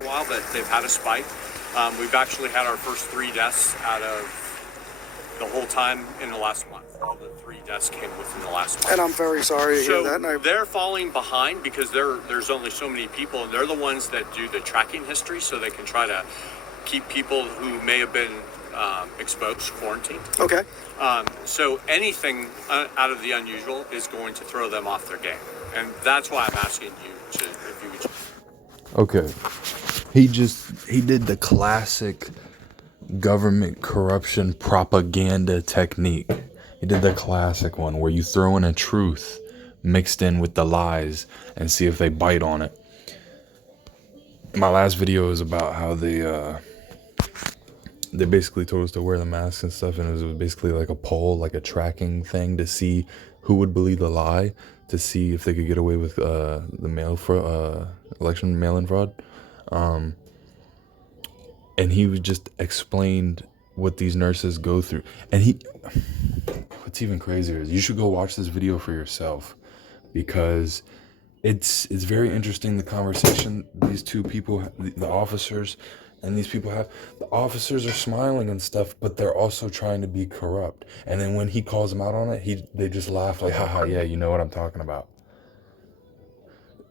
a while, but they've had a spike. We've actually had our first 3 deaths out of the whole time in the last month. All the 3 deaths came within the last month. And I'm very sorry to hear that. So they're falling behind because there's only so many people, and they're the ones that do the tracking history, so they can try to keep people who may have been exposed, quarantined. Okay. So anything out of the unusual is going to throw them off their game, and that's why I'm asking you to, if you would. Okay, he did the classic government corruption propaganda technique. He did the classic one where you throw in a truth mixed in with the lies and see if they bite on it. My last video is about how they basically told us to wear the masks and stuff, and it was basically like a poll, like a tracking thing to see who would believe the lie, to see if they could get away with the election mail-in fraud. And he just explained what these nurses go through. And what's even crazier is you should go watch this video for yourself, because it's very interesting, the conversation these two people, the officers and these people have. The officers are smiling and stuff, but they're also trying to be corrupt. And then when he calls them out on it, they just laugh like, haha, yeah, you know what I'm talking about.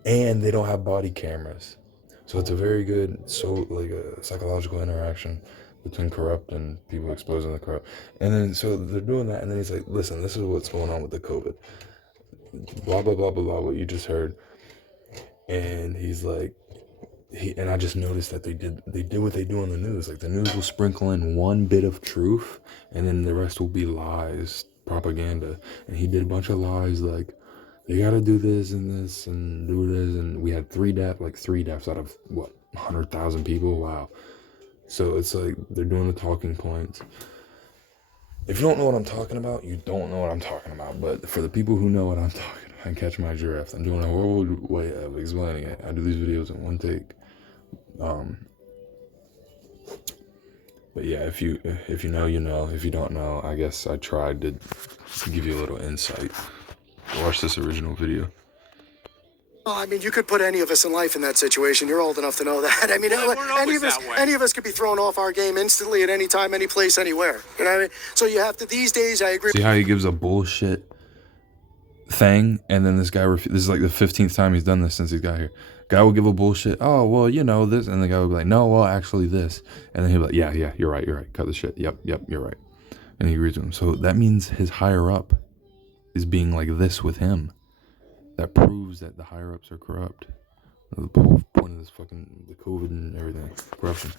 And they don't have body cameras. So it's a very good a psychological interaction between corrupt and people exposing the corrupt. And then so they're doing that, and then he's like, listen, this is what's going on with the COVID. Blah, blah, blah, blah, blah, what you just heard. And he's like, and I just noticed that they did what they do on the news. Like, the news will sprinkle in one bit of truth, and then the rest will be lies, propaganda. And he did a bunch of lies, like, they gotta do this and this and do this. And we had 3 deaths out of, 100,000 people? Wow. So it's like, they're doing the talking points. If you don't know what I'm talking about, you don't know what I'm talking about. But for the people who know what I'm talking about, and catch my drift, I'm doing a horrible way of explaining it. I do these videos in one take. But yeah, if you know, you know. If you don't know, I guess I tried to give you a little insight. Watch this original video. Well, I mean, you could put any of us in life in that situation. You're old enough to know that. I mean, any of us could be thrown off our game instantly at any time, any place, anywhere. You know what I mean? So you have to, these days, I agree. See how he gives a bullshit thing, and then this guy, this is like the 15th time he's done this since he's got here. Guy will give a bullshit, oh, well, you know, this, and the guy will be like, no, well, actually this. And then he'll be like, yeah, you're right, cut the shit, yep, you're right. And he agrees with him. So that means his higher up is being like this with him. That proves that the higher ups are corrupt. The whole point of this fucking, the COVID and everything, corruption.